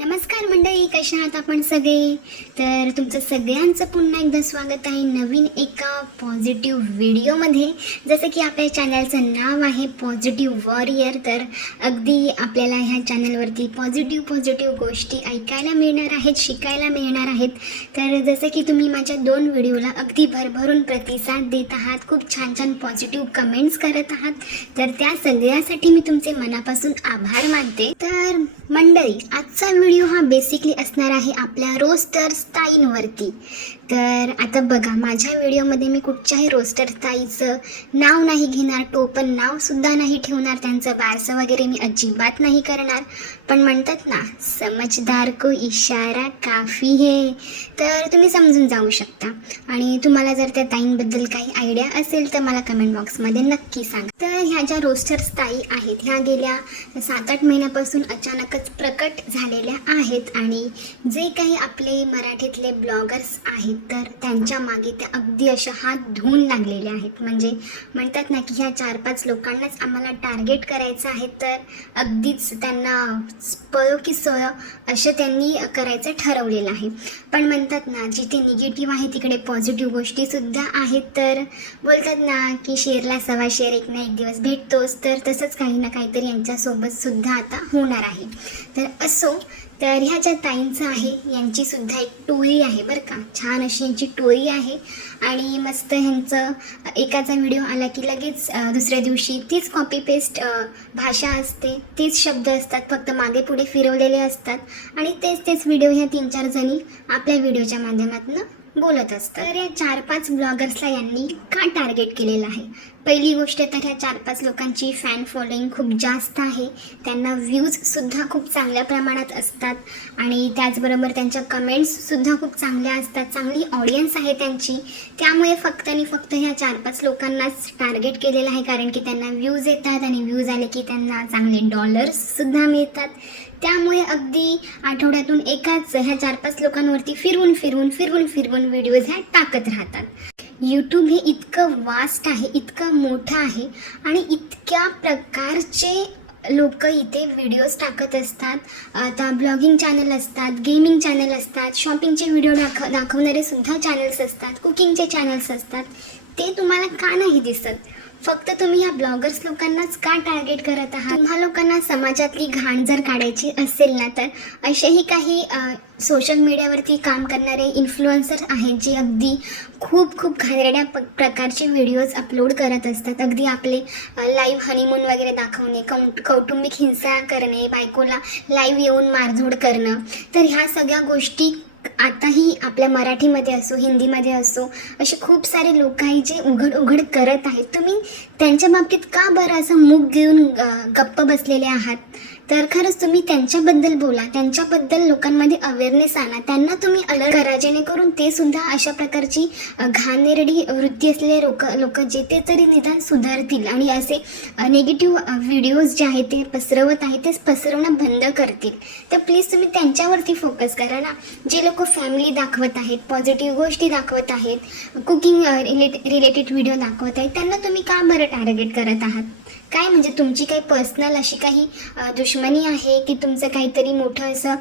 नमस्कार मंडळी, कशा आहात आपण सगळे? तर तुमचं सगळ्यांचं पुन्हा एकदा स्वागत आहे नवीन एका पॉझिटिव्ह व्हिडिओमध्ये. जसं की आपल्या चॅनलचं नाव आहे पॉझिटिव्ह वॉरियर. तर अगदी आपल्याला ह्या चॅनलवरती पॉझिटिव्ह गोष्टी ऐकायला मिळणार आहेत, शिकायला मिळणार आहेत. तर जसं की तुम्ही माझ्या 2 व्हिडिओला अगदी भरभरून प्रतिसाद देत आहात, खूप छान छान पॉझिटिव्ह कमेंट्स करत आहात, तर त्या सगळ्यासाठी मी तुमचे मनापासून आभार मानते. तर मंडळी, आजचा व्हिडिओ हा बेसिकली असणार आहे आपल्या रोस्टर्स ताईंवरती. तर आता बघा, माझ्या व्हिडिओमध्ये मी कुठच्याही रोस्टर ताईचं नाव नाही घेणार, टोपण नावसुद्धा नाही ठेवणार, त्यांचं वारसं वगैरे मी अजिबात नाही करणार. पण म्हणतात ना, समझदार को इशारा काफी है. तर तुम्ही समजून जाऊ शकता. आणि तुम्हाला जर त्या ताईंबद्दल काही आयडिया असेल तर मला कमेंट बॉक्समध्ये नक्की सांगा. तर ह्या ज्या रोस्टर्स ताई आहेत, ह्या गेल्या 7-8 महिन्यापासून अचानकच प्रकट झालेल्या आहेत. आणि जे काही आपले मराठीतले ब्लॉगर्स आहेत, तर त्यांच्या मागे त्या अगदी अशा हात धुवून लागलेल्या आहेत. म्हणजे म्हणतात ना की ह्या 4-5 लोकांनाच आम्हाला टार्गेट करायचं आहे, तर अगदीच त्यांना पळो की सळो असं त्यांनी करायचं ठरवलेलं आहे. पण म्हणतात ना, जिथे निगेटिव्ह आहे तिकडे पॉझिटिव्ह गोष्टीसुद्धा आहेत. तर बोलतात ना की शेरला सवा शेर एक ना एक दिवस भेटतोच. तर तसंच काही ना काहीतरी यांच्यासोबतसुद्धा आता होणार आहे. तर असो, तर ह्या ज्या ताईंचं आहे यांचीसुद्धा एक टोळी आहे बरं का. छान अशी यांची टोळी आहे. आणि मस्त ह्यांचं एकाचा व्हिडिओ आला की लगेच दुसऱ्या दिवशी तीच कॉपी पेस्ट भाषा असते, तेच शब्द असतात, फक्त मागे पुढे फिरवलेले असतात. आणि तेच व्हिडिओ ह्या 3-4 जणी आपल्या व्हिडिओच्या माध्यमातून बोलत असतात. तर या 4-5 ब्लॉगर्सला यांनी का टार्गेट केलेलं आहे? पहिली गोष्ट तर ह्या 4-5 लोकांची फॅन फॉलोईंग खूप जास्त आहे. त्यांना व्ह्यूजसुद्धा खूप चांगल्या प्रमाणात असतात. आणि त्याचबरोबर त्यांच्या कमेंट्ससुद्धा खूप चांगल्या असतात, चांगली ऑडियन्स आहे त्यांची. त्यामुळे फक्त आणि फक्त ह्या 4-5 लोकांनाच टार्गेट केलेलं आहे, कारण की त्यांना व्ह्यूज येतात आणि व्ह्यूज आले की त्यांना चांगले डॉलर्ससुद्धा मिळतात. त्यामुळे अगदी आठवड्यातून एकाच ह्या 4-5 लोकांवरती फिरवून व्हिडिओज ह्या टाकत राहतात. यूट्यूब हे इतकं वास्ट आहे, इतकं मोठं आहे आणि इतक्या प्रकारचे लोक इथे व्हिडिओज टाकत असतात. आता ब्लॉगिंग चॅनल असतात, गेमिंग चॅनल असतात, शॉपिंगचे व्हिडिओ दाखवणारे सुद्धा चॅनल्स असतात, कुकिंगचे चॅनल्स असतात. ते तुम्हाला का नाही दिसत? फक्त तुम्ही ह्या ब्लॉगर्स लोकांनाच का टार्गेट करत आहात? तुम्हा लोकांना समाजातली घाण जर काढायची असेल ना, तर असेही काही सोशल मीडियावरती काम करणारे इन्फ्लुएन्सर आहेत, जे अगदी खूप घाणेरड्या प्रकारचे व्हिडिओज अपलोड करत असतात. अगदी आपले लाईव्ह हनीमून वगैरे दाखवणे, कौटुंबिक हिंसा करणे, बायकोला लाईव्ह येऊन मारझोड करणं. तर ह्या सगळ्या गोष्टी आताही आपल्या मराठीमध्ये असो, हिंदीमध्ये असो, असे खूप सारे लोक आहेत जे उघड करत आहेत. तुम्ही त्यांच्या बाबतीत का बरं असं मूग घेऊन गप्प बसलेले आहात? तर खरंच तुम्ही त्यांच्याबद्दल बोला, त्यांच्याबद्दल लोकांमध्ये अवेअरनेस आणा, त्यांना तुम्ही अलर्ट करा, जेणेकरून ते सुद्धा अशा प्रकारची घाणेरडी वृत्ती असलेले लोक जे ते तरी निदान सुधारतील आणि असे निगेटिव्ह व्हिडिओज जे आहेत ते पसरवत आहेत ते पसरवणं बंद करतील. तर प्लीज तुम्ही त्यांच्यावरती फोकस करा ना. जे लोक फॅमिली दाखवत आहेत, पॉझिटिव्ह गोष्टी दाखवत आहेत, कुकिंग रिलेटेड व्हिडिओ दाखवत आहेत, त्यांना तुम्ही का बरं टार्गेट करत आहात? काय म्हणजे तुमची काही पर्सनल अशी काही दुश्मनी आहे की तुमचं काहीतरी मोठं असं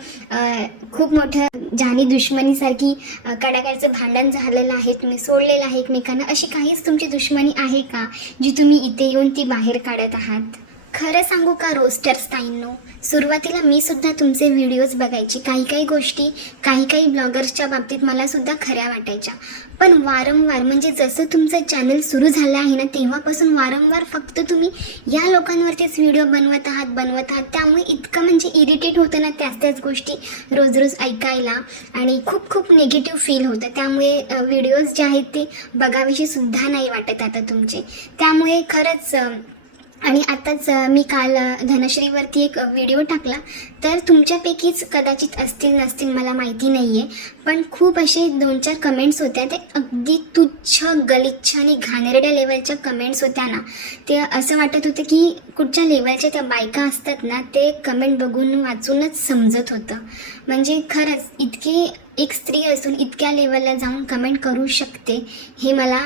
खूप मोठं जानी दुश्मनीसारखी कडाक्याचं भांडण झालेलं आहे, तुम्ही सोडलेलं आहे एकमेकांना, अशी काहीच तुमची दुश्मनी आहे का जी तुम्ही इथे येऊन ती बाहेर काढत आहात? खरं सांगू का रोस्टर्स ताईंनो, सुरुवातीला मी सुद्धा तुमचे व्हिडिओज बघायची. काही गोष्टी काही ब्लॉगर्सच्या बाबतीत मलासुद्धा खऱ्या वाटायच्या. पण वारंवार म्हणजे जसं तुमचं चॅनल सुरू झालं आहे ना, तेव्हापासून वारंवार फक्त तुम्ही या लोकांवरतीच व्हिडिओ बनवत आहात. त्यामुळे इतकं म्हणजे इरिटेट होतं ना त्याच गोष्टी रोज ऐकायला, आणि खूप निगेटिव्ह फील होतं. त्यामुळे व्हिडिओज जे आहेत ते बघाविषयी सुद्धा नाही वाटत आता तुमचे. त्यामुळे खरंच आणि आताच मी काल धनश्रीवरती एक व्हिडिओ टाकला, तर तुमच्यापैकीच कदाचित असतील नसतील मला माहिती नाही आहे, पण खूप असे 2-4 कमेंट्स होत्या, ते अगदी तुच्छ गलिच्छ आणि घाणेरड्या लेवलच्या कमेंट्स होत्या ना. ते असं वाटत होतं की कुठच्या लेवलच्या त्या बायका असतात ना, ते कमेंट बघून वाचूनच समजत होतं. म्हणजे खरंच एक स्त्री असून इतक्या लेवलला जाऊन कमेंट करू शकते हे मला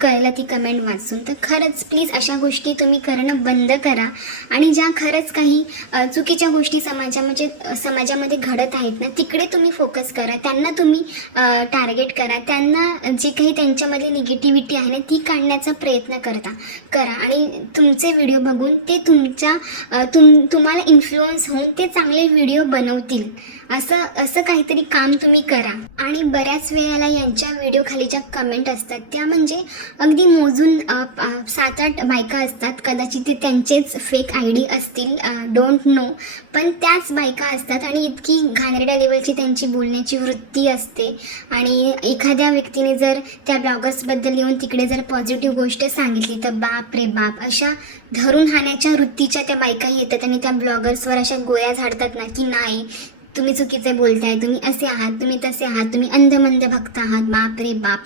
कळलं ती कमेंट वाचून. तर खरंच प्लीज अशा गोष्टी तुम्ही करणं बंद करा आणि ज्या खरंच काही चुकीच्या गोष्टी समाजामध्ये घडत आहेत ना तिकडे तुम्ही फोकस करा, त्यांना तुम्ही टार्गेट करा, त्यांना जे काही त्यांच्यामध्ये निगेटिव्हिटी आहे ना ती काढण्याचा प्रयत्न करा आणि तुमचे व्हिडिओ बघून ते तुम्हाला इन्फ्लुअन्स होऊन ते चांगले व्हिडिओ बनवतील असं काहीतरी काम तुम्ही करा. आणि बऱ्याच वेळेला यांच्या व्हिडिओ खाली ज्या कमेंट असतात त्या म्हणजे अगदी मोजून 7-8 बायका असतात, कदाचित ते त्यांचेच फेक ID असतील, डोंट नो, पण त्याच बायका असतात आणि इतकी घाणेरड्या लेवलची त्यांची बोलण्याची वृत्ती असते. आणि एखाद्या व्यक्तीने जर त्या ब्लॉगर्सबद्दल येऊन तिकडे जर पॉझिटिव्ह गोष्ट सांगितली तर बाप रे बाप, अशा धरून हाण्याच्या वृत्तीच्या त्या बायका येतात आणि त्या ब्लॉगर्सवर अशा गोळ्या झाडतात ना की नाही तुम्ही चुकीचे बोलताय, तुम्ही असे आहात, तुम्ही तसे आहात, तुम्ही अंधमंद भक्त आहात, बाप रे बाप.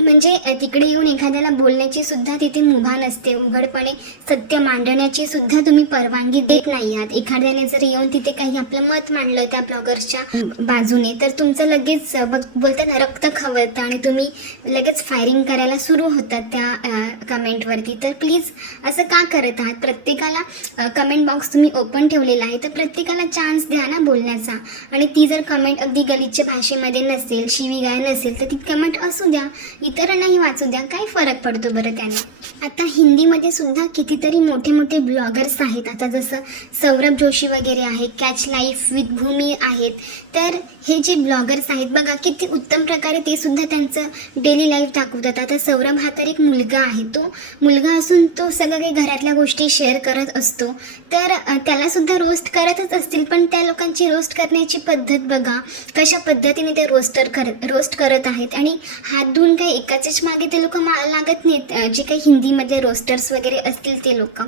म्हणजे तिकडे येऊन एखाद्याला बोलण्याची सुद्धा तिथे मुभा नसते, उघडपणे सत्य मांडण्याची सुद्धा तुम्ही परवानगी देत नाही आहात. एखाद्याने जर येऊन तिथे काही आपलं मत मांडलं त्या ब्लॉगर्सच्या बाजूने तर तुमचं लगेच बोलतात ना रक्त खवळतं आणि तुम्ही लगेच फायरिंग करायला सुरू होतात त्या कमेंटवरती. तर प्लीज असं का करत आहात? प्रत्येकाला कमेंट बॉक्स तुम्ही ओपन ठेवलेला आहे तर प्रत्येकाला चान्स द्या ना बोलण्याचा. आणि ती जर कमेंट अगदी गलिच्छ भाषेमध्ये नसेल, शिवीगाळ नसेल तर ती कमेंट असू द्या, इतरांनाही वाचू द्या, काय फरक पडतो बरं त्याने. आता हिंदीमध्ये सुद्धा कितीतरी मोठे मोठे ब्लॉगर्स आहेत, आता जसं सौरभ जोशी वगैरे आहे, कॅच लाईफ विथ भूमी आहेत. तर हे जे ब्लॉगर्स आहेत बघा किती उत्तम प्रकारे ते सुद्धा त्यांचं डेली लाईफ दाखवतात. आता सौरभ हा तर एक मुलगा आहे, तो मुलगा असून तो सगळं काही घरातल्या गोष्टी शेअर करत असतो. तर त्याला सुद्धा रोस्ट करतच असतील, पण त्या लोकांची रोस्ट करण्याची पद्धत बघा कशा पद्धतीने ते रोस्ट करत आहेत. आणि हात धुवून काही एकाच्याच मागे ते लोक लागत नाहीत, जे काही हिंदीमध्ये रोस्टर्स वगैरे असतील ते लोक.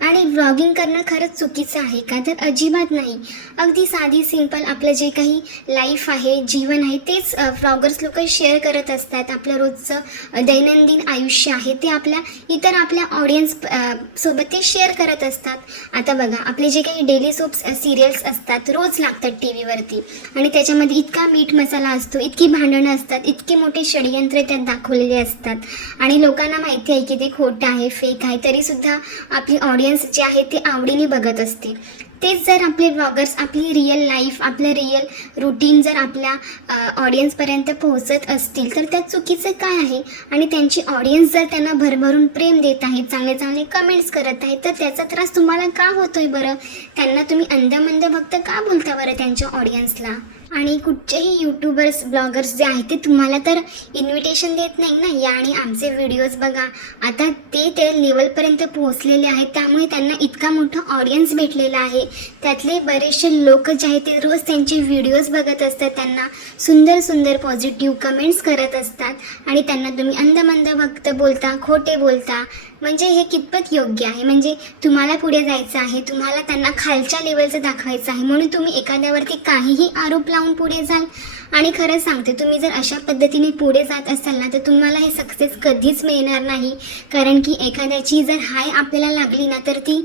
आणि व्लॉगिंग करणं खरंच चुकीचं आहे का? तर अजिबात नाही. अगदी साधी सिंपल आपलं जे काही लाईफ आहे, जीवन आहे तेच व्लॉगर्स लोक शेअर करत असतात. आपलं रोजचं दैनंदिन आयुष्य आहे ते इतर आपल्या ऑडियन्स सोबत ते शेअर करत असतात. आता बघा आपले जे काही डेली सोप्स सिरियल्स असतात रोज लागतात TV वरती आणि त्याच्यामध्ये इतका मीठ मसाला असतो, इतकी भांडणं असतात, इतके मोठे षडयंत्र त्यात दाखवलेले असतात आणि लोकांना माहिती आहे की ते खोटं आहे, फेक आहे, तरीसुद्धा आपली ऑडियन्स जे आहे ते आवडीने बघत असते. तेच जर आपले व्लॉगर्स आपली रिअल लाईफ, आपलं रिअल रुटीन जर आपल्या ऑडियन्सपर्यंत पोहोचत असतील तर त्यात चुकीचं काय आहे? आणि त्यांची ऑडियन्स जर त्यांना भरभरून प्रेम देत आहेत, चांगले चांगले कमेंट्स करत आहेत तर त्याचा त्रास तुम्हाला का होतोय बरं? त्यांना तुम्ही अंधमंद भक्त का बोलता बरं त्यांच्या ऑडियन्सला? आणि कुठचेही यूट्यूबर्स ब्लॉगर्स जे आहेत ते तुम्हाला तर इन्व्हिटेशन देत नाही ना या आणि आमचे व्हिडिओज बघा. आता ते लेवलपर्यंत पोहोचलेले आहेत त्यामुळे त्यांना इतका मोठा ऑडियन्स भेटलेला आहे. त्यातले बरेचसे लोक जे आहेत ते रोज त्यांचे व्हिडिओज बघत असतात, त्यांना सुंदर सुंदर पॉझिटिव्ह कमेंट्स करत असतात आणि त्यांना तुम्ही अंधमंद भक्त बोलता, खोटे बोलता. म्हणजे हे कितपत योग्य आहे? म्हणजे तुम्हाला पुढे जायचं आहे, तुम्हाला त्यांना खालच्या लेवलचं दाखवायचं आहे म्हणून तुम्ही एखाद्यावरती काहीही आरोप लावून पुढे जाल. आणि खरं सांगते तुम्ही जर अशा पद्धतीने पुढे जात असाल ना तर तुम्हाला हे सक्सेस कधीच मिळणार नाही. कारण की एखाद्याची जर हाय आपल्याला लागली ना तर ती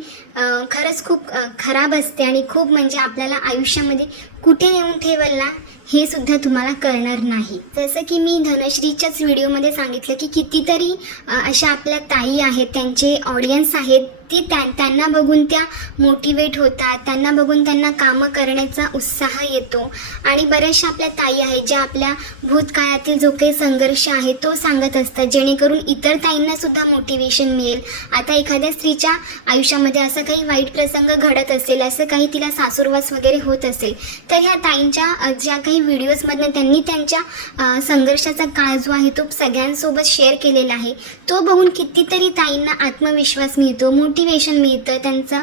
खरंच खूप खराब असते आणि खूप म्हणजे आपल्याला आयुष्यामध्ये कुठे नेऊन ठेवल ना हे सुद्धा तुम्हाला कळणार नाही. जसं की मी धनश्रीच्याच व्हिडिओमध्ये सांगितलं की कितीतरी अशा आपल्या ताई आहेत, त्यांचे ऑडियन्स आहेत, ती त्यांना बघून त्या मोटिवेट होतात, त्यांना बघून त्यांना कामं करण्याचा उत्साह येतो. आणि बऱ्याचशा आपल्या ताई आहेत ज्या आपल्या भूतकाळातील जो काही संघर्ष आहे तो सांगत असतात जेणेकरून इतर ताईंना सुद्धा मोटिवेशन मिळेल. आता एखाद्या स्त्रीच्या आयुष्यामध्ये असं काही वाईट प्रसंग घडत असेल, असं काही तिला सासूरवास वगैरे होत असेल तर ह्या ताईंच्या ज्या काही व्हिडिओजमधनं त्यांनी त्यांच्या संघर्षाचा काळ जो आहे तो सगळ्यांसोबत शेअर केलेला आहे, तो बघून कितीतरी ताईंना आत्मविश्वास मिळतो, मोटिवेशन मिळतं, त्यांचं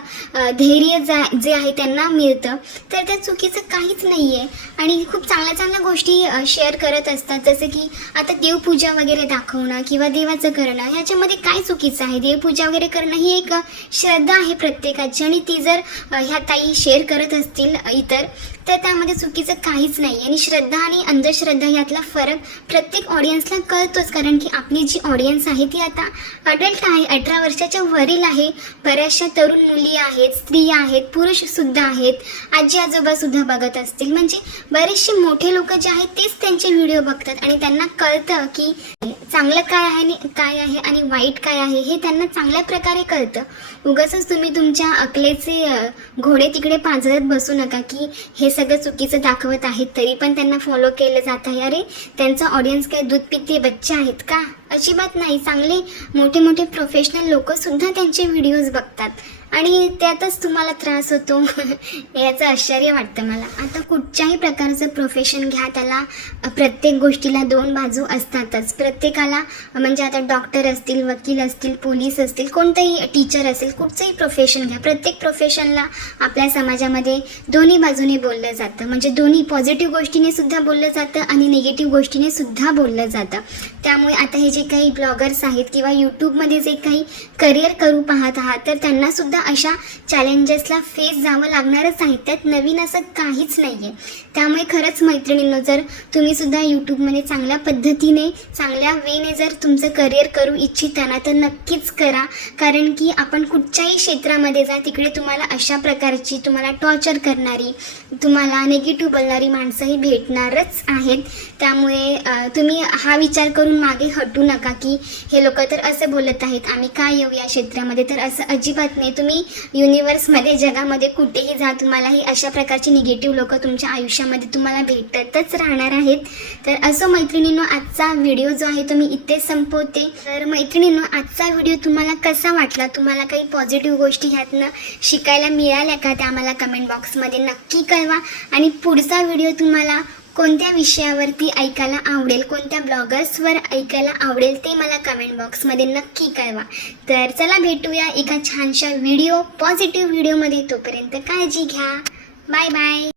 धैर्य जे आहे त्यांना मिळतं. तर त्या चुकीचं काहीच नाही आहे आणि खूप चांगल्या चांगल्या गोष्टी शेअर करत असतात. जसं की आता देवपूजा वगैरे दाखवणं किंवा देवाचं करणं, ह्याच्यामध्ये काय चुकीचं आहे? देवपूजा वगैरे करणं ही एक श्रद्धा आहे प्रत्येकाची आणि ती जर ह्या ताई शेअर करत असतील इतर तर त्यामध्ये चुकीचं काहीच नाही. आणि श्रद्धा आणि अंधश्रद्धा यातला फरक प्रत्येक ऑडियन्सला कळतोच, कारण की आपली जी ऑडियन्स आहे ती आता अडल्ट आहे, 18 वर्षाच्या वरील आहे. बऱ्याचशा तरुण मुली आहेत, स्त्रिया आहेत, पुरुषसुद्धा आहेत, आजी आजोबासुद्धा बघत असतील. म्हणजे बरेचसे मोठे लोक जे आहेत तेच त्यांचे व्हिडिओ बघतात आणि त्यांना कळतं की चांगलं काय आहे आणि वाईट काय आहे हे त्यांना चांगल्या प्रकारे कळतं. उगाचच तुम्ही तुमच्या अकलेचे घोडे तिकडे पाजरत बसू नका की हे सगळं चुकीचं दाखवत आहेत तरी पण त्यांना फॉलो केलं जात आहे. अरे त्यांचा ऑडियन्स काय दूध पिते बच्चे आहेत का? अजिबात नाही. चांगले मोठे मोठे प्रोफेशनल लोकंसुद्धा त्यांचे व्हिडिओज बघतात आणि त्यातच तुम्हाला त्रास होतो याचं आश्चर्य वाटतं मला. आता कुठच्याही प्रकारचं प्रोफेशन घ्या, त्याला प्रत्येक गोष्टीला दोन बाजू असतातच. प्रत्येकाला म्हणजे आता डॉक्टर असतील, वकील असतील, पोलीस असतील, कोणतंही टीचर असेल, कुठचंही प्रोफेशन घ्या, प्रत्येक प्रोफेशनला आपल्या समाजामध्ये दोन्ही बाजूने बोललं जातं. म्हणजे दोन्ही पॉझिटिव्ह गोष्टीने सुद्धा बोललं जातं आणि निगेटिव्ह गोष्टीने सुद्धा बोललं जातं. त्यामुळे आता हे जे काही ब्लॉगर्स आहेत किंवा यूट्यूबमध्ये जे काही करिअर करू पाहत आहात तर त्यांनासुद्धा अशा चॅलेंजेसला फेस जावं लागणारच आहे. त्यात नवीन असं काहीच नाही आहे. त्यामुळे खरंच मैत्रिणींनो, जर तुम्हीसुद्धा यूट्यूबमध्ये चांगल्या पद्धतीने, चांगल्या वेने जर तुमचं करिअर करू इच्छिता ना तर नक्कीच करा. कारण की आपण कुठच्याही क्षेत्रामध्ये जा तिकडे तुम्हाला अशा प्रकारची, तुम्हाला टॉर्चर करणारी, तुम्हाला निगेटिव्ह बोलणारी माणसंही भेटणारच आहेत. त्यामुळे तुम्ही हा विचार करून मागे हटू नका की हे लोक तर असं बोलत आहेत, आम्ही काय येऊ या क्षेत्रामध्ये. तर असं अजिबात नाही. तुम्ही युनिवर्समध्ये, जगामध्ये कुठेही जा, तुम्हाला ही अशा प्रकारची निगेटिव्ह लोक तुमच्या आयुष्यामध्ये तुम्हाला भेटतच राहणार आहेत. तर असं मैत्रिणींनो, आजचा व्हिडिओ जो आहे तो मी इथेच संपवते. तर मैत्रिणींनो, आजचा व्हिडिओ तुम्हाला कसा वाटला, तुम्हाला काही पॉझिटिव्ह गोष्टी ह्यातनं शिकायला मिळाल्या का, ते आम्हाला कमेंट बॉक्समध्ये नक्की कळवा. आणि पुढचा व्हिडिओ तुम्हाला कोणत्या विषयावरती ऐकायला आवडेल, कोणत्या ब्लॉगर्सवर ऐकायला आवडेल ते मला कमेंट बॉक्समध्ये नक्की कळवा. तर चला भेटूया एका छानशा व्हिडिओ, पॉझिटिव्ह व्हिडिओमध्ये. तोपर्यंत काळजी घ्या. Bye bye.